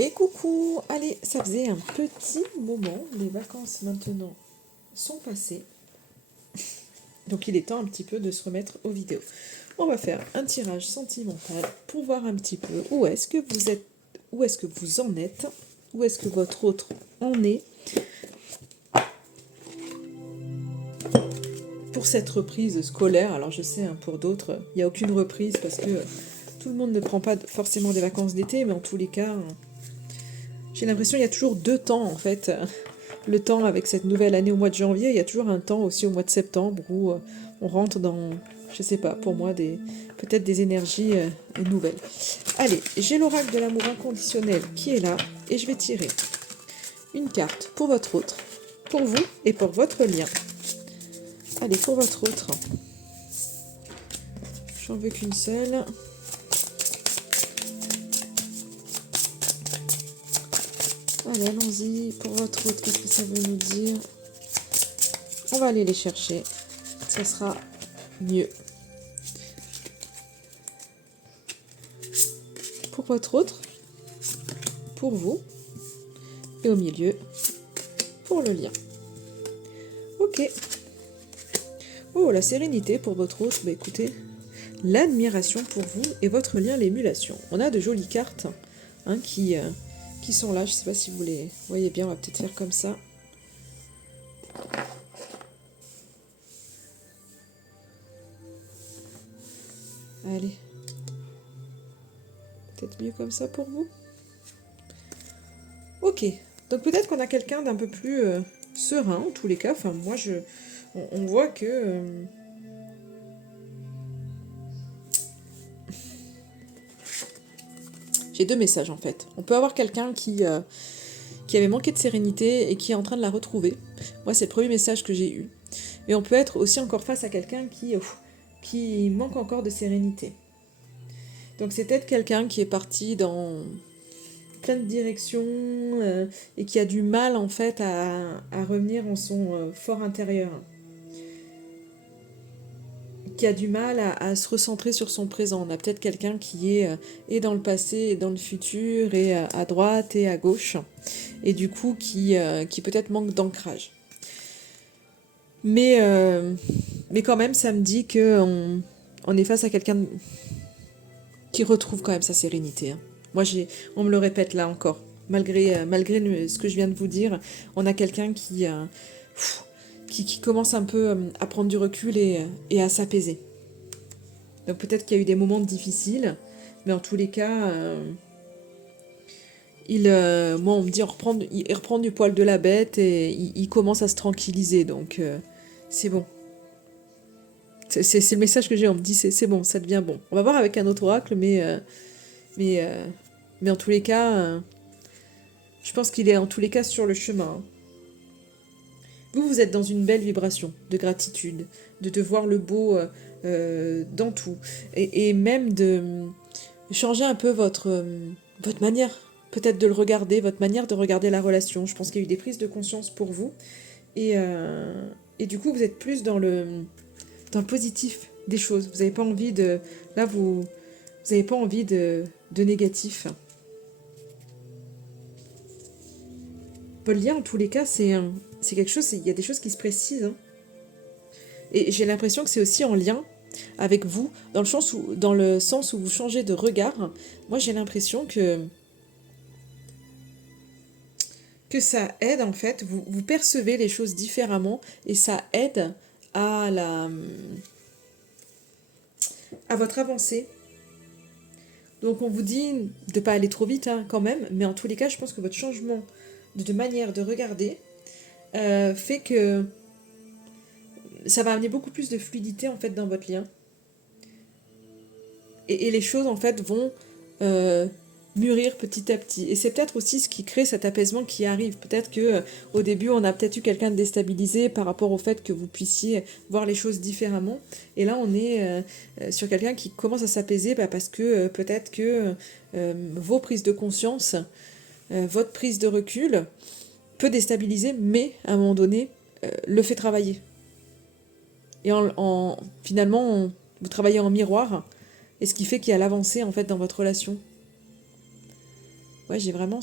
Et coucou, allez, ça faisait un petit moment, les vacances maintenant sont passées, donc il est temps un petit peu de se remettre aux vidéos. On va faire un tirage sentimental pour voir un petit peu où est-ce que vous êtes, où est-ce que vous en êtes, où est-ce que votre autre en est pour cette reprise scolaire. Alors je sais, hein, pour d'autres, il n'y a aucune reprise parce que tout le monde ne prend pas forcément des vacances d'été, mais en tous les cas, j'ai l'impression qu'il y a toujours deux temps en fait. Le temps avec cette nouvelle année au mois de janvier, il y a toujours un temps aussi au mois de septembre où on rentre dans, je sais pas, pour moi, peut-être des énergies nouvelles. Allez, j'ai l'oracle de l'amour inconditionnel qui est là et je vais tirer une carte pour votre autre, pour vous et pour votre lien. Allez, pour votre autre, j'en veux qu'une seule. Allez, allons-y. Pour votre autre, qu'est-ce que ça veut nous dire? On va aller les chercher. Ça sera mieux. Pour votre autre, pour vous, et au milieu, pour le lien. Ok. Oh, la sérénité pour votre autre, bah écoutez, l'admiration pour vous et votre lien, l'émulation. On a de jolies cartes hein, qui sont là, je sais pas si vous les voyez bien, on va peut-être faire comme ça. Allez. Peut-être mieux comme ça pour vous. Ok, donc peut-être qu'on a quelqu'un d'un peu plus serein, en tous les cas. Enfin, moi, on voit que... J'ai deux messages, en fait. On peut avoir quelqu'un qui avait manqué de sérénité et qui est en train de la retrouver. Moi, c'est le premier message que j'ai eu. Et on peut être aussi encore face à quelqu'un qui manque encore de sérénité. Donc c'est peut-être quelqu'un qui est parti dans plein de directions et qui a du mal en fait à revenir en son fort intérieur. Qui a du mal à se recentrer sur son présent. On a peut-être quelqu'un qui est et dans le passé et dans le futur et à droite et à gauche et du coup qui peut-être manque d'ancrage. Mais quand même ça me dit que on est face à quelqu'un qui retrouve quand même sa sérénité. Hein. Moi on me le répète là encore. Malgré ce que je viens de vous dire, on a quelqu'un qui commence un peu à prendre du recul et à s'apaiser. Donc peut-être qu'il y a eu des moments difficiles, mais en tous les cas, moi on me dit il reprend du poil de la bête et il commence à se tranquilliser, donc c'est bon. C'est le message que j'ai, on me dit c'est bon, ça devient bon. On va voir avec un autre oracle, mais, mais en tous les cas, je pense qu'il est en tous les cas sur le chemin. Hein. Vous êtes dans une belle vibration de gratitude, de voir le beau dans tout, et même de changer un peu votre manière peut-être de le regarder, votre manière de regarder la relation. Je pense qu'il y a eu des prises de conscience pour vous, et du coup vous êtes plus dans le positif des choses. Vous n'avez pas envie de... Là, vous n'avez pas envie de négatif. Paul lien, en tous les cas, c'est quelque chose, il y a des choses qui se précisent. Hein. Et j'ai l'impression que c'est aussi en lien avec vous, dans le sens où vous changez de regard. Moi, j'ai l'impression que ça aide, en fait, vous percevez les choses différemment, et ça aide à votre avancée. Donc on vous dit de ne pas aller trop vite hein, quand même, mais en tous les cas, je pense que votre changement de manière de regarder fait que ça va amener beaucoup plus de fluidité en fait dans votre lien. Et les choses en fait vont mûrir petit à petit. Et c'est peut-être aussi ce qui crée cet apaisement qui arrive. Peut-être que au début, on a peut-être eu quelqu'un de déstabilisé par rapport au fait que vous puissiez voir les choses différemment. Et là, on est sur quelqu'un qui commence à s'apaiser parce que peut-être que vos prises de conscience, votre prise de recul peut déstabiliser, mais à un moment donné, le fait travailler. Et finalement, vous travaillez en miroir, et ce qui fait qu'il y a l'avancée en fait dans votre relation. Ouais, j'ai vraiment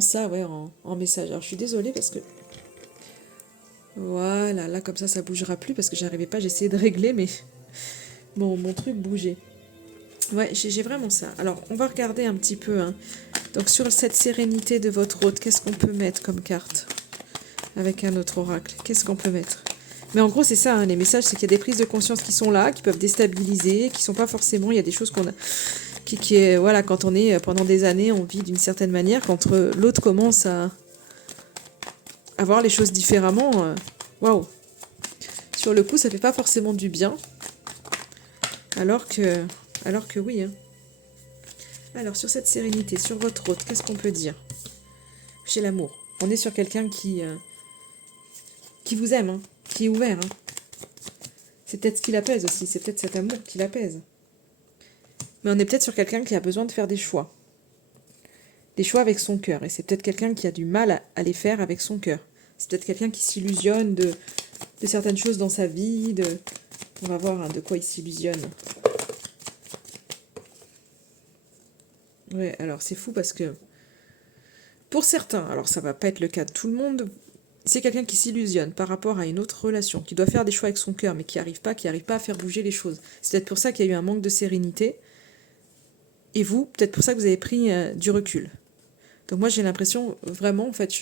ça, ouais, en message. Alors, je suis désolée parce que... Voilà, là, comme ça bougera plus parce que j'arrivais pas, j'ai essayé de régler, mais mon truc bougeait. Ouais, j'ai vraiment ça. Alors, on va regarder un petit peu, hein. Donc, sur cette sérénité de votre hôte, qu'est-ce qu'on peut mettre comme carte avec un autre oracle? Qu'est-ce qu'on peut mettre? Mais en gros, c'est ça, hein, les messages, c'est qu'il y a des prises de conscience qui sont là, qui peuvent déstabiliser, qui sont pas forcément... Il y a des choses qu'on a... Qui est, voilà, quand on est pendant des années, on vit d'une certaine manière, quand l'autre commence à voir les choses différemment, waouh! Sur le coup, ça fait pas forcément du bien, alors que, alors que oui, hein. Alors, sur cette sérénité, sur votre hôte, qu'est-ce qu'on peut dire? Chez l'amour, on est sur quelqu'un qui vous aime, hein, qui est ouvert, hein. C'est peut-être ce qui l'apaise aussi, c'est peut-être cet amour qui l'apaise. Mais on est peut-être sur quelqu'un qui a besoin de faire des choix. Des choix avec son cœur. Et c'est peut-être quelqu'un qui a du mal à les faire avec son cœur. C'est peut-être quelqu'un qui s'illusionne de certaines choses dans sa vie. On va voir, hein, de quoi il s'illusionne. Ouais, alors c'est fou parce que pour certains, alors ça va pas être le cas de tout le monde, c'est quelqu'un qui s'illusionne par rapport à une autre relation, qui doit faire des choix avec son cœur, mais qui arrive pas à faire bouger les choses. C'est peut-être pour ça qu'il y a eu un manque de sérénité. Et vous, peut-être pour ça que vous avez pris du recul. Donc moi j'ai l'impression, vraiment, en fait,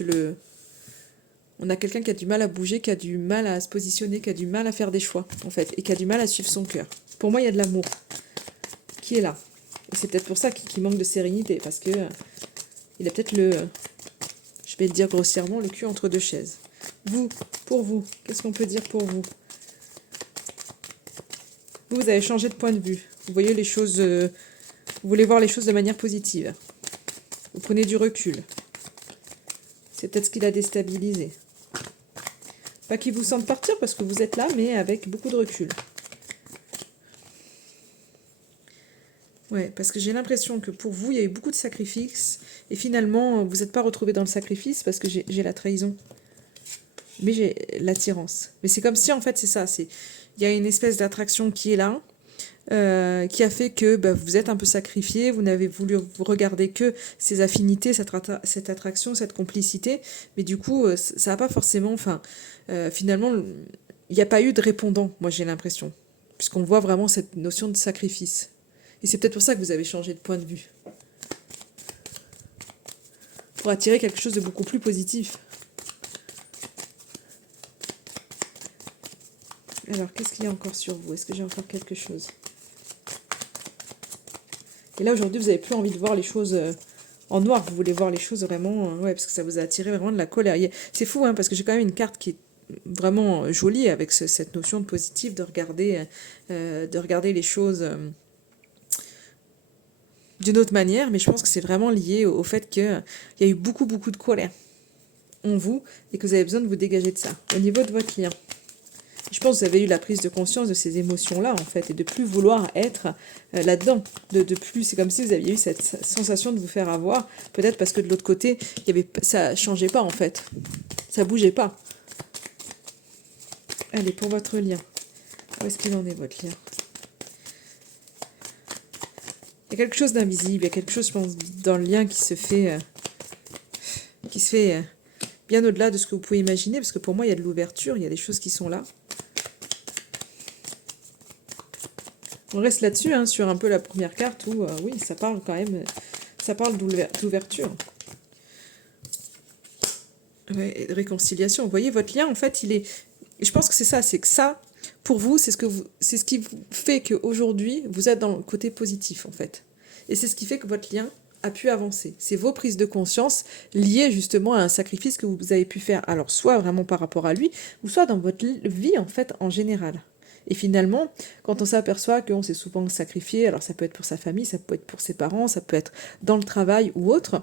on a quelqu'un qui a du mal à bouger, qui a du mal à se positionner, qui a du mal à faire des choix, en fait, et qui a du mal à suivre son cœur. Pour moi, il y a de l'amour qui est là. Et c'est peut-être pour ça qu'il manque de sérénité, parce que il a peut-être je vais le dire grossièrement, le cul entre deux chaises. Vous, pour vous, qu'est-ce qu'on peut dire pour vous? Vous avez changé de point de vue. Vous voyez les choses, vous voulez voir les choses de manière positive. Vous prenez du recul. C'est peut-être ce qui l'a déstabilisé. Pas qu'il vous sente partir parce que vous êtes là, mais avec beaucoup de recul. Ouais, parce que j'ai l'impression que pour vous, il y a eu beaucoup de sacrifices. Et finalement, vous n'êtes pas retrouvé dans le sacrifice parce que j'ai la trahison. Mais j'ai l'attirance. Mais c'est comme si, en fait, c'est ça. Il y a une espèce d'attraction qui est là, qui a fait que vous êtes un peu sacrifié, vous n'avez voulu vous regarder que ces affinités, cette attraction, cette complicité. Mais du coup, ça n'a pas forcément... Enfin, finalement, il n'y a pas eu de répondant, moi j'ai l'impression. Puisqu'on voit vraiment cette notion de sacrifice. Et c'est peut-être pour ça que vous avez changé de point de vue. Pour attirer quelque chose de beaucoup plus positif. Alors, qu'est-ce qu'il y a encore sur vous? Est-ce que j'ai encore quelque chose? Et là, aujourd'hui, vous n'avez plus envie de voir les choses en noir. Vous voulez voir les choses vraiment... ouais, parce que ça vous a attiré vraiment de la colère. C'est fou, hein, parce que j'ai quand même une carte qui est vraiment jolie avec cette notion de positif, de regarder les choses d'une autre manière. Mais je pense que c'est vraiment lié au fait qu'il y a eu beaucoup, beaucoup de colère en vous et que vous avez besoin de vous dégager de ça. Au niveau de votre lien. Je pense que vous avez eu la prise de conscience de ces émotions-là, en fait, et de plus vouloir être là-dedans. De plus, c'est comme si vous aviez eu cette sensation de vous faire avoir, peut-être parce que de l'autre côté, ça changeait pas, en fait. Ça bougeait pas. Allez, pour votre lien. Où est-ce qu'il en est, votre lien? Il y a quelque chose d'invisible, il y a quelque chose, je pense, dans le lien qui se fait bien au-delà de ce que vous pouvez imaginer, parce que pour moi, il y a de l'ouverture, il y a des choses qui sont là. On reste là-dessus, hein, sur un peu la première carte où, oui, ça parle quand même, ça parle d'ouverture. Ouais, et de réconciliation. Vous voyez, votre lien, en fait, je pense que c'est ça, c'est que ça, pour vous, c'est ce qui vous fait qu'aujourd'hui, vous êtes dans le côté positif, en fait. Et c'est ce qui fait que votre lien a pu avancer. C'est vos prises de conscience liées justement à un sacrifice que vous avez pu faire. Alors, soit vraiment par rapport à lui, ou soit dans votre vie, en fait, en général. Et finalement, quand on s'aperçoit qu'on s'est souvent sacrifié, alors ça peut être pour sa famille, ça peut être pour ses parents, ça peut être dans le travail ou autre,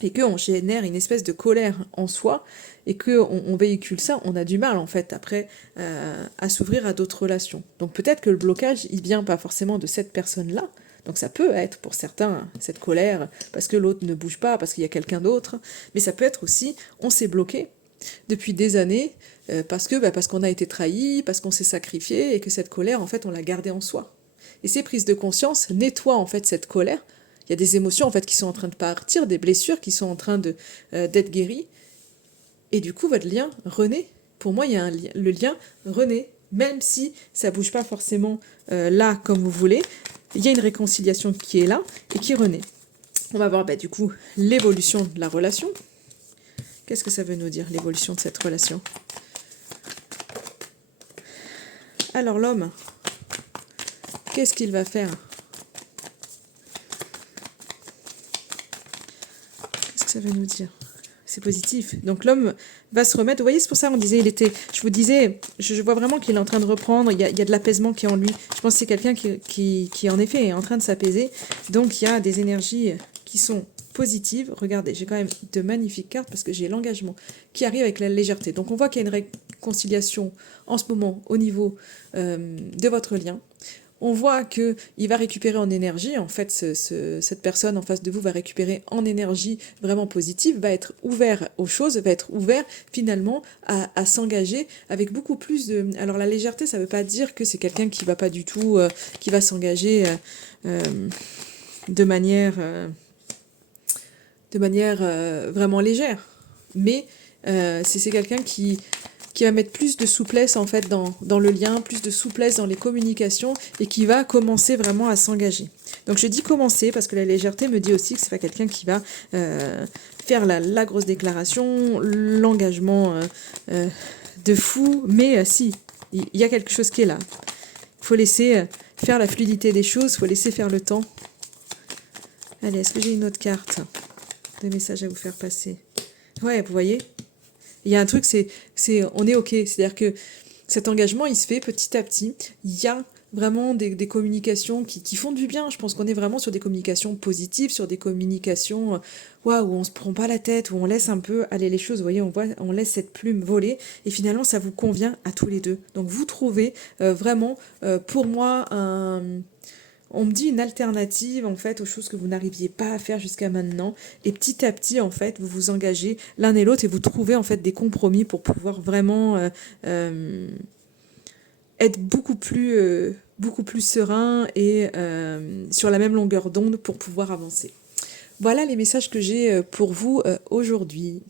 et qu'on génère une espèce de colère en soi, et qu'on véhicule ça, on a du mal en fait après à s'ouvrir à d'autres relations. Donc peut-être que le blocage, il vient pas forcément de cette personne-là, donc ça peut être pour certains cette colère, parce que l'autre ne bouge pas, parce qu'il y a quelqu'un d'autre, mais ça peut être aussi, on s'est bloqué depuis des années, parce qu'on a été trahi, parce qu'on s'est sacrifié, et que cette colère, en fait, on l'a gardée en soi. Et ces prises de conscience nettoient en fait cette colère. Il y a des émotions en fait qui sont en train de partir, des blessures qui sont en train de d'être guéries. Et du coup, votre lien renaît. Pour moi, il y a le lien renaît. Même si ça bouge pas forcément là comme vous voulez, il y a une réconciliation qui est là et qui renaît. On va voir du coup l'évolution de la relation. Qu'est-ce que ça veut nous dire, l'évolution de cette relation? Alors l'homme, qu'est-ce qu'il va faire? Qu'est-ce que ça veut nous dire? C'est positif. Donc l'homme va se remettre. Vous voyez, c'est pour ça qu'on disait, je vous disais, je vois vraiment qu'il est en train de reprendre. Il y a de l'apaisement qui est en lui. Je pense que c'est quelqu'un qui en effet est en train de s'apaiser. Donc il y a des énergies qui sont positives. Regardez, j'ai quand même de magnifiques cartes parce que j'ai l'engagement qui arrive avec la légèreté. Donc on voit qu'il y a une réconciliation en ce moment au niveau de votre lien. On voit qu'il va récupérer en énergie, en fait, cette personne en face de vous va récupérer en énergie vraiment positive, va être ouvert aux choses, va être ouvert finalement à s'engager avec beaucoup plus de... Alors la légèreté, ça ne veut pas dire que c'est quelqu'un qui va pas du tout, qui va s'engager de manière vraiment légère. Mais c'est quelqu'un qui va mettre plus de souplesse en fait dans le lien, plus de souplesse dans les communications et qui va commencer vraiment à s'engager. Donc je dis commencer parce que la légèreté me dit aussi que c'est pas quelqu'un qui va faire la grosse déclaration, l'engagement de fou, mais si, il y a quelque chose qui est là. Il faut laisser faire la fluidité des choses, il faut laisser faire le temps. Allez, est-ce que j'ai une autre carte de message à vous faire passer? Ouais, vous voyez, il y a un truc, on est OK. C'est-à-dire que cet engagement, il se fait petit à petit. Il y a vraiment des communications qui font du bien. Je pense qu'on est vraiment sur des communications positives, sur des communications où on se prend pas la tête, où on laisse un peu aller les choses. Vous voyez, on laisse cette plume voler. Et finalement, ça vous convient à tous les deux. Donc, vous trouvez vraiment, pour moi, on me dit une alternative en fait aux choses que vous n'arriviez pas à faire jusqu'à maintenant et petit à petit en fait vous vous engagez l'un et l'autre et vous trouvez en fait des compromis pour pouvoir vraiment être beaucoup plus serein et sur la même longueur d'onde pour pouvoir avancer. Voilà les messages que j'ai pour vous aujourd'hui.